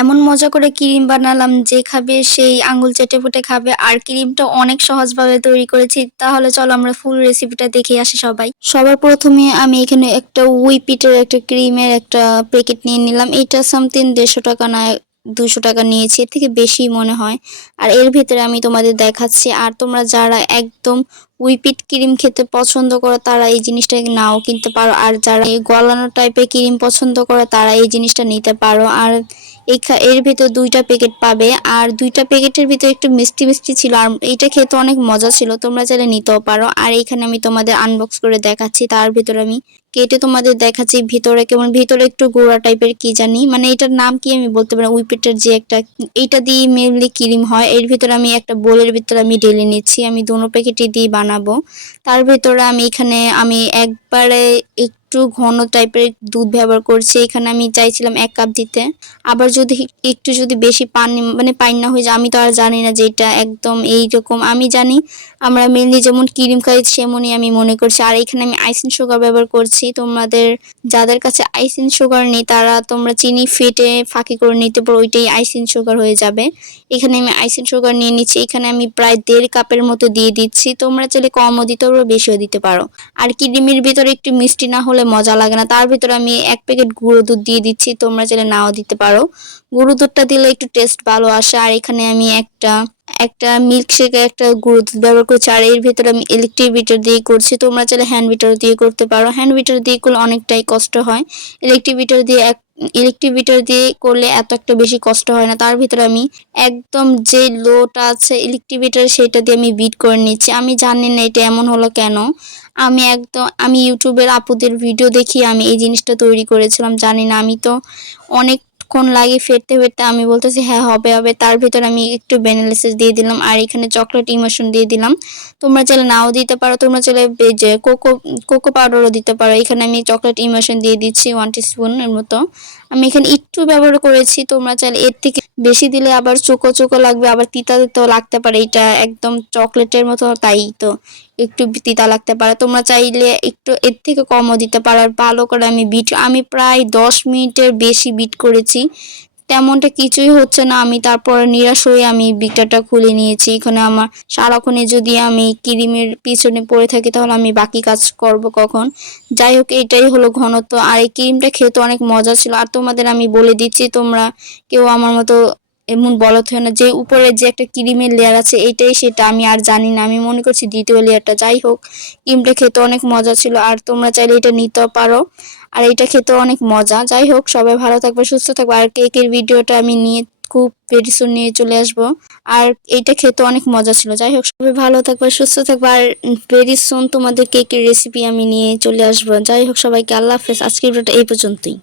এমন মজা করে ক্রিম বানালাম যে খাবে সেই আঙ্গুল চেটে পুটে খাবে। আর ক্রিমটা অনেক সহজভাবে তৈরি করেছি। তাহলে চলো আমরা ফুল রেসিপিটা দেখে আসি সবাই। সবার প্রথমে আমি এখানে একটা হুইপিটের একটা ক্রিমের একটা প্যাকেট নিয়ে নিলাম। এটা সামথিং 150 টাকা না 200 টাকা নিয়েছি, এর থেকে বেশি মনে হয়। আর এর ভিতরে আমি তোমাদের দেখাচ্ছি। আর তোমরা যারা একদম হুইপিট ক্রিম খেতে পছন্দ করো তারা এই জিনিসটা নাও কিনতে পারো, আর যারা এই গলানো টাইপের ক্রিম পছন্দ করো তারা এই জিনিসটা নিতে পারো। আর এর ভিতর 2টা প্যাকেট পাবে, আর 2টা প্যাকেটের ভিতর একটু মিষ্টি মিষ্টি ছিল, আর এইটা খেতে অনেক মজা ছিল। তোমরা চাইলে নিতেও পারো। আর এইখানে আমি তোমাদের আনবক্স করে দেখাচ্ছি, তার ভিতরে আমি কেটে তোমাদের দেখাচ্ছি ভিতরে কেমন। ভিতরে একটু গুঁড়া টাইপের কি জানি, মানে এটার নাম কি আমি বলতে পারি। উইপিটের যে একটা, এইটা দিয়ে মেনলি ক্রিম হয়। এর ভিতরে আমি একটা বোলের ভিতরে আমি ঢেলে নিচ্ছি। আমি দোনো প্যাকেটই দিয়ে বানাবো। তার ভিতরে আমি একবারে একটু ঘন টাইপের দুধ ব্যবহার করছি। এখানে আমি চাইছিলাম 1 কাপ দিতে। আবার যদি বেশি পানি মানে পানি হয়ে যায়, আমি তো আর জানি না যে এটা একদম এইরকম। আমি জানি আমরা মেনলি যেমন ক্রিম খাই সেমনই আমি মনে করছি। আর এখানে আমি আইসিং সুগার ব্যবহার করছি। তোমাদের যাদের কাছে আইসিং সুগার নেই তারা তোমরা চিনি ফেটে ফাঁকি করে নিতে পারো, ওইটাই আইসিং সুগার হয়ে যাবে। এখানে আমি আইসিং সুগার নিয়ে নিচ্ছি। এখানে আমি প্রায় 1.5 কাপের মতো দিয়ে দিচ্ছি। তোমরা চাইলে কমও দিতে পারো, বেশিও দিতে পারো। আর ক্রিমের ভিতরে একটু মিষ্টি না হলে মজা লাগে না। তার ভিতরে আমি 1 প্যাকেট গুঁড়ো দুধ দিয়ে দিচ্ছি। তোমরা চাইলে নাও দিতে পারো। গুঁড়ো দুধটা দিলে একটু টেস্ট ভালো আসে। আর এখানে আমি একটা মিল্কশেকের একটা গুঁড়ো দুধ ব্যবহার করছি। আর এর ভিতরে আমি ইলেকট্রিক বিটার দিয়ে করছি। তোমরা চাইলে হ্যান্ড বিটার দিয়ে করতে পারো। হ্যান্ড বিটার দিয়ে করলে অনেকটাই কষ্ট হয়। ইলেকট্রিক বিটার দিয়ে করলে এত একটা বেশি কষ্ট হয় না। তার ভিতরে আমি একদম যে লোটা আছে ইলেকট্রিক বিটার সেটা দিয়ে আমি বিট করে নিচ্ছি। আমি জানি না এটা এমন হলো কেন। আমি ইউটিউবের আপুদের ভিডিও দেখি আমি এই জিনিসটা তৈরি করেছিলাম। জানি না, আমি তো অনেকক্ষণ লাগে ফেটতে ফেটতে আমি বলতেছি হ্যাঁ হবে হবে। তার ভিতর আমি একটু ভ্যানিলা এসেন্স দিয়ে দিলাম, আর এখানে চকলেট ইমোশন দিয়ে দিলাম। তোমরা চাইলে নাও দিতে পারো। তোমরা চাইলে যে কোকো পাউডারও দিতে পারো। এখানে আমি চকলেট ইমোশন দিয়ে দিচ্ছি 1 টিস্পুন এর মতো। আমি এখানে একটু ব্যবহার করেছি। তোমরা চাইলে এর থেকে বেশি দিলে আবার চোকো চোকো লাগবে, আবার তিতা তিতাও লাগতে পারে। এটা একদম চকলেটের মতো, তাই তো একটু তিতা লাগতে পারে। তোমরা চাইলে একটু এর থেকে কমও দিতে পারো। আর ভালো করে আমি প্রায় 10 মিনিটের বেশি বিট করেছি। তেমনটা কিছুই হচ্ছে না। আমি তারপর নিরাশ হয়ে আমি বিটারটা খুলে নিয়েছি। এখানে আমার সারাক্ষণে যদি আমি ক্রিমের পিছনে পড়ে থাকি তাহলে আমি বাকি কাজ করব কখন। যাই হোক, এটাই হলো ঘনত্ব। আর এই ক্রিমটা খেতে অনেক মজা ছিল। আর তোমাদের আমি বলে দিচ্ছি, তোমরা কেউ আমার মতো এমন বলত হয় না যে উপরে যে একটা ক্রিমের লেয়ার আছে এটাই সেটা। আমি আর জানি না, আমি মনে করছি দ্বিতীয় লেয়ারটা। যাই হোক, ক্রিমটা খেতে অনেক মজা ছিল। আর তোমরা চাইলে এটা নিতেও পারো। আর এটা খেতে অনেক মজা। যাই হোক, সবাই ভালো থাকবে, সুস্থ থাকবে। আর কেকের ভিডিওটা আমি নিয়ে খুব ভেরি সুন নিয়ে চলে আসবো। আর এইটা খেতে অনেক মজা ছিল। যাই হোক, সবাই ভালো থাকবে, সুস্থ থাকবে। আর ভেরি সুন তোমাদের কেকের রেসিপি আমি নিয়ে চলে আসবো। যাই হোক, সবাইকে আল্লাহ হাফেজ। আজকের ভিডিওটা এই পর্যন্তই।